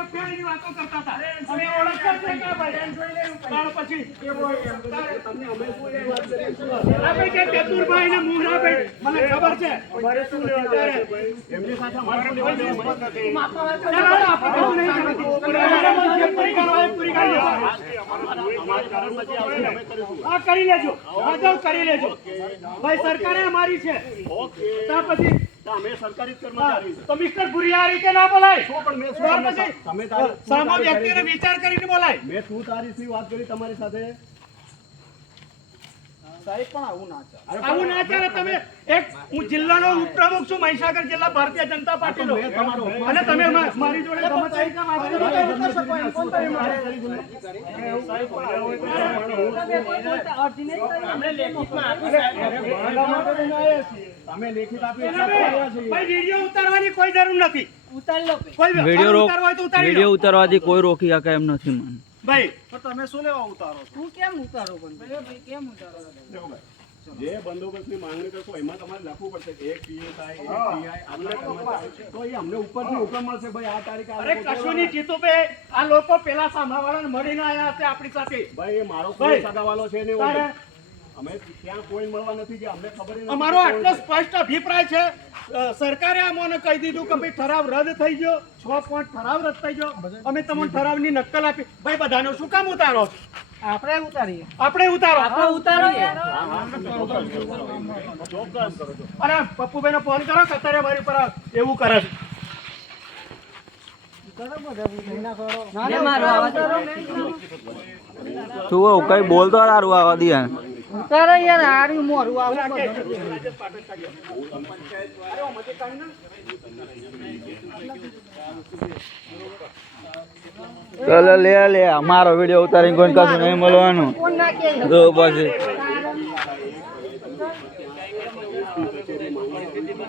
સફેદની વાતો કરતા હતા અમે ઓળખતા જ નહીં ભાઈ પછી આ ભાઈ કે ચતુરભાઈ ને મુંગરાભાઈ મને ખબર છે ત્યારે એમની સાથે મારે લેવા નથી. અમે. આ કરી લેજો જાઓ કરી લેજો ભાઈ સરકારે અમારી છે ઓકે. ત્યાર પછી તો સરકારી કર્મચારી તો મિસ્ટર ભુરિયા આ રીતે ના બોલાય? શું પણ મેં શું તમે તારી- સામો વ્યક્તિને વિચાર કરીને બોલાય. મેં શું તારીશની વાત કરી તમારી સાથે? આવું ના ચાલે તમે એક હું જિલ્લાનો ઉપપ્રમુખ છું મહીસાગર જિલ્લા ભારતીય જનતા પાર્ટીનો અને તમે મારી જોડે ગમે તે રીતે વાત કરો તો શકો એમ કોણ તમે મારે? તમે લેખિત આપ્યું એના એટલે આપણે ભાઈ છીએ. વીડિયો ઉતારવાની કોઈ જરૂર નથી કોઈ વીડિયો ઉતારવા તો ઉતારી લો. વીડિયો ઉતારવાથી કોઈ રોકી શકે એમ નથી મને ભાઈ તમે શું લેવા ઉતારો છો? તું કેમ ઉતારો પણ કેમ ઉતારો દેખો ભાઈ, જે બંદોબસ્તની માંગણી કરશો એમાં તમારે લખવું પડશે એક પીએસઆઈ એક PI, આટલા. તો એ અમને ઉપરથી હુકમ મળશે ભાઈ આ તારીખે અરે કશું નહીં બે આ લોકો પેલા સાંભળવાળાને મળીને આયા હશે આપણી સાથે. ભાઈ એ મારો ભાઈ, કોઈ સગાવાલો છે નહીં. અમે ત્યાં કોઈ મળવા નથી ગયા. અમને ખબર નથી અમારો આટલો સ્પષ્ટ અભિપ્રાય છે. સરકારે અમને કહી દીધું કે ભાઈ ઠરાવ રદ થઈ ગયો. છ પોઈન્ટ ઠરાવ રદ થઈ ગયો. અમે તમને ઠરાવની નકલ આપી. ભાઈ બધાનો શું કામ ઉતારો? આપણે ઉતારીએ. આપણે ઉતારો. આપણે ઉતારીએ. ચોક્કસ કરો છો. ફોન કરો અત્યારે મારી પર એવું કરે છે. ના તું કઈ બોલતો સારું આવા દે ઉતારો યાર હારી મોરું આવું. ચલો લે લે અમારો વીડિયો ઉતારી કોઈ કશું નહીં મળવાનું. તો પછી આ બધી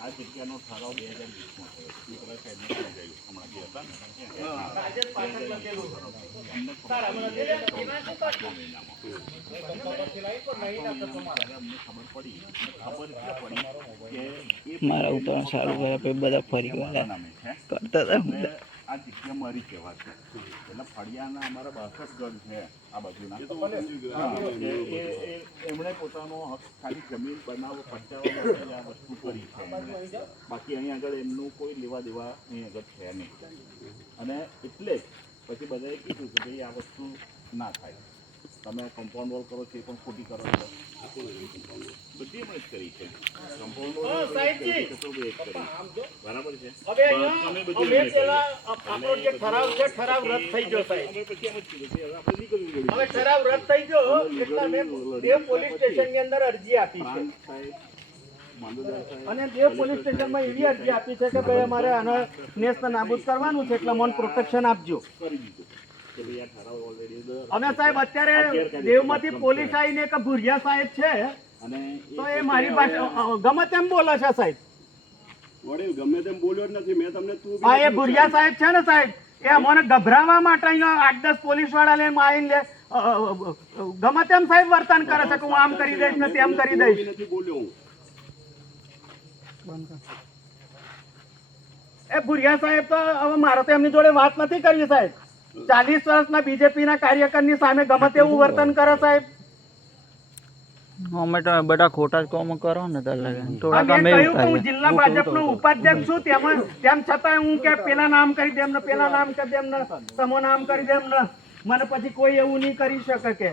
આ જગ્યાનો ઠરાવ બે હજાર વીસમાં મારા ઉતાર સારું ગયા પછી બધા ફરી ગયા. કરતા હતા. આ જગ્યા મારી કહેવાશે એટલે ફળિયાના અમારા બાસઠ ઘર છે આ બાજુના. એમણે પોતાનો હક ખાલી જમીન બનાવો પચાવવા આ વસ્તુ કરી છે બાકી અહીં આગળ એમનું કોઈ લેવા દેવા અહીં આગળ છે નહીં. અને એટલે પછી બધાએ કીધું કે ભાઈ આ વસ્તુ ના થાય. તમે કમ્પાઉન્ડ વોલ કરો છો એ પણ ખોટી કરો છો. બધી એમણે જ. કરી. છે. બરાબર છે? હવે બધું અમે અમે અમે સાહેબ, અને દેવ પોલીસ સ્ટેશનમાં એવી અરજી આપી છે કે ભાઈ અમારે આને નેસ્ત નાબૂદ કરવાનું છે એટલે મન પ્રોટેક્શન આપજો. કરી દીધું. અને સાહેબ અત્યારે દેવમાંથી પોલીસ આવીને એક ભુરિયા સાહેબ છે. અને તો એ મારી પાસે ગમે તેમ બોલે છે સાહેબ. વડીલ ગમે તેમ બોલ્યો જ નથી. મેં તમને તું હા એ ભુરિયા સાહેબ છે ને સાહેબ એ અમને ગભરાવા માટે અહીંયા આઠ દસ પોલીસવાળા લઈને આવીને લે ગમે તેમ સાહેબ વર્તન કરે છે કે હું આમ કરી દઈશ ને તેમ કરી દઈશ. નથી બોલ્યો એ ભુરિયા સાહેબ તો હવે મારે તો એમની જોડે વાત નથી કરવી સાહેબ. ચાલીસ વર્ષના બીજેપીના કાર્યકરની સામે ગમે તેવું વર્તન કરે સાહેબ. અમે તમે બધા ખોટા જ કામ કરો ને થોડા કામ એવું કહ્યું કે હું જિલ્લા ભાજપનો ઉપાધ્યક્ષ છું તેમાં તેમ છતાં હું કે પેલા નામ કરી દેમ ને પેલા નામ કરી દેમ ને સમો નામ કરી દેમ ને મને પછી કોઈ એવું નહીં કરી શકે કે.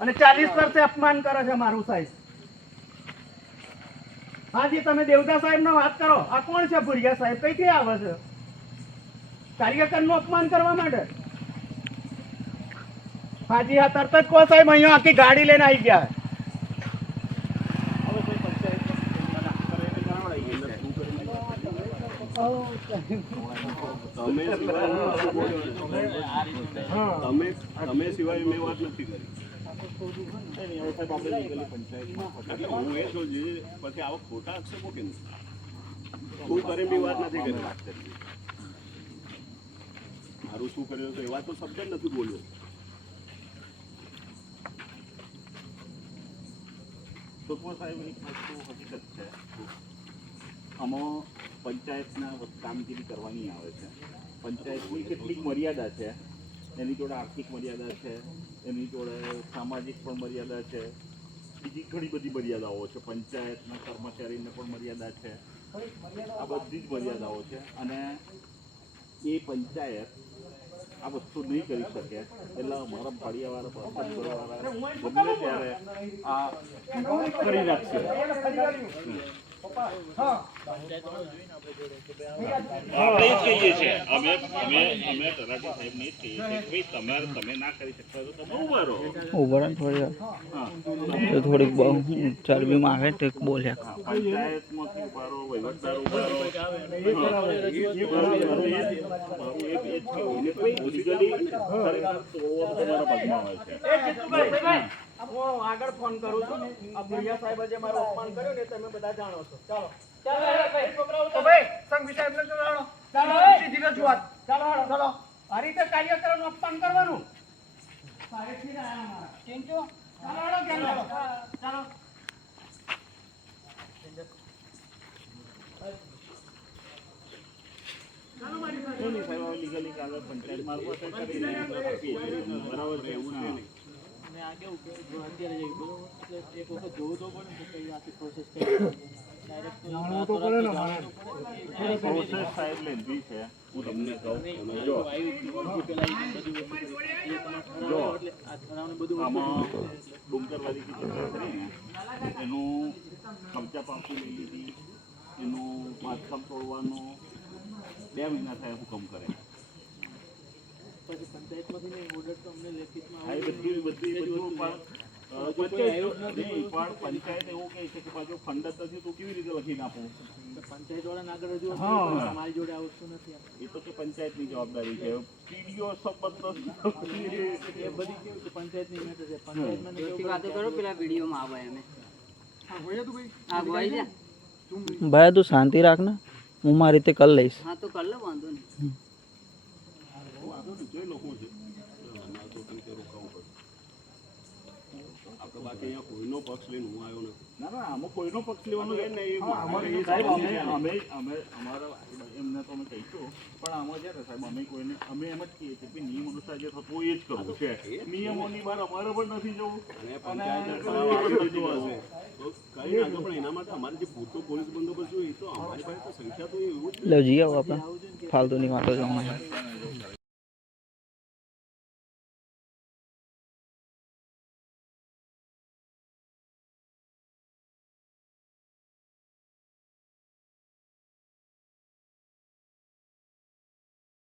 અને ચાલીસ વર્ષે અપમાન કરે છે મારું સાહેબ. હાજી તમે દેવદા સાહેબ વાત કરો. આ કોણ છે ભુરિયા સાહેબ? કઈથી આવે છે? કાર્યકરનું અપમાન કરવા માટે હાજી હા તરત જ કહો સાહેબ, અહીંયા આખી ગાડી લઈને આવી ગયા. તમે. તમે સિવાય મેં વાત નથી કરી. પછી આવા ખોટા આક્ષેપો કેમ તું કરે બી વાત નથી કરી વાત કરી. મારું શું કર્યું તો એવા તો શબ્દ નથી બોલ્યો. સુપર સાહેબ હકીકત છે. આમાં પંચાયતના કામગીરી કરવાની આવે છે. પંચાયતની કેટલીક મર્યાદા છે. એની જોડે આર્થિક મર્યાદા છે. એની જોડે સામાજિક પણ મર્યાદા છે. બીજી ઘણી બધી મર્યાદાઓ છે. પંચાયતના કર્મચારીને પણ મર્યાદા છે. આ બધી જ મર્યાદાઓ છે. અને એ પંચાયત આ વસ્તુ નહીં કરી શકે. એટલે અમારા ફળિયાવાળા પસંદ ગમે ત્યારે આ કરી નાખશે આપણે જ કહીએ છીએ. અમે અમે અમે તલાટી સાહેબને જ કહીએ છીએ ભાઈ તમારે તમે ના કરી શકતા તો તમે ઊભા રહો. ઊભા રહે ને થોડી વાર. હા. તો થોડીક બહુ ચરબીમાં આવે તો બોલ્યા હા, મારું અપમાન કર્યું ને તમે બધા જાણો છો ચાલો ચાલો આ રીતે કાર્યકરોનું અપમાન કરવાનું ચાલો ચાલો નહીં, નહીં, સાહેબ, હવે કાલે પંચાયત મારફતે છે સાહેબ હું તમને કહું જો આમાં જગ્યા એનું કબજા પાપી લઈ લીધી એનું બાંધકામ તોડવાનો બે મહિના થાય હુકમ કરે પછી પંચાયતમાંથી નહીં ઓર્ડર તો અમને લેખિતમાં આ બધી બધી બધું પણ પંચાયત નહીં, પણ પંચાયત એવું કહે છે કે પાછું ફંડ જ નથી તો કેવી રીતે લખીને આપું? પંચાયત વાળાને આગળ રજૂઆત કરવી મારી જોડે આ વસ્તુ નથી એ તો કે પંચાયતની જવાબદારી છે. પીડીઓ સંબંધ એ બધી કેવું કે પંચાયતની મેટર છે? પંચાયતમાં વાતો કરો પેલા વિડીયોમાં આવે અમે હા ભાઈ. જા. ભાઈ તું શાંતિ રાખ ને હું મારી રીતે કરી લઈશ. હા તો કર લો વાંધો નહીં, જોઈ લો શું છે. તો કંઈક રોકાવું પડે. આપણે બાકી અહીંયા કોઈનો પક્ષ લઈને હું આવ્યો નથી. ના ના આમાં કોઈનો પક્ષ લેવાનો એ નહીં, એ સાહેબ અમે અમે અમે અમારા એમને તો અમે કહીશું પણ આમાં છે સાહેબ અમે કોઈને અમે એમ જ કહીએ છીએ કે નિયમ અનુસાર જે થતું એ જ કરવું છે. નિયમોની બહાર અમારે પણ નથી જવું. અને કઈ પણ એના માટે અમારે જે પૂરતો પોલીસ બંદોબસ્ત હોય તો અમારી પાસે તો સંખ્યા તો એવું જ ફાલતુની વાતો જ હમણાં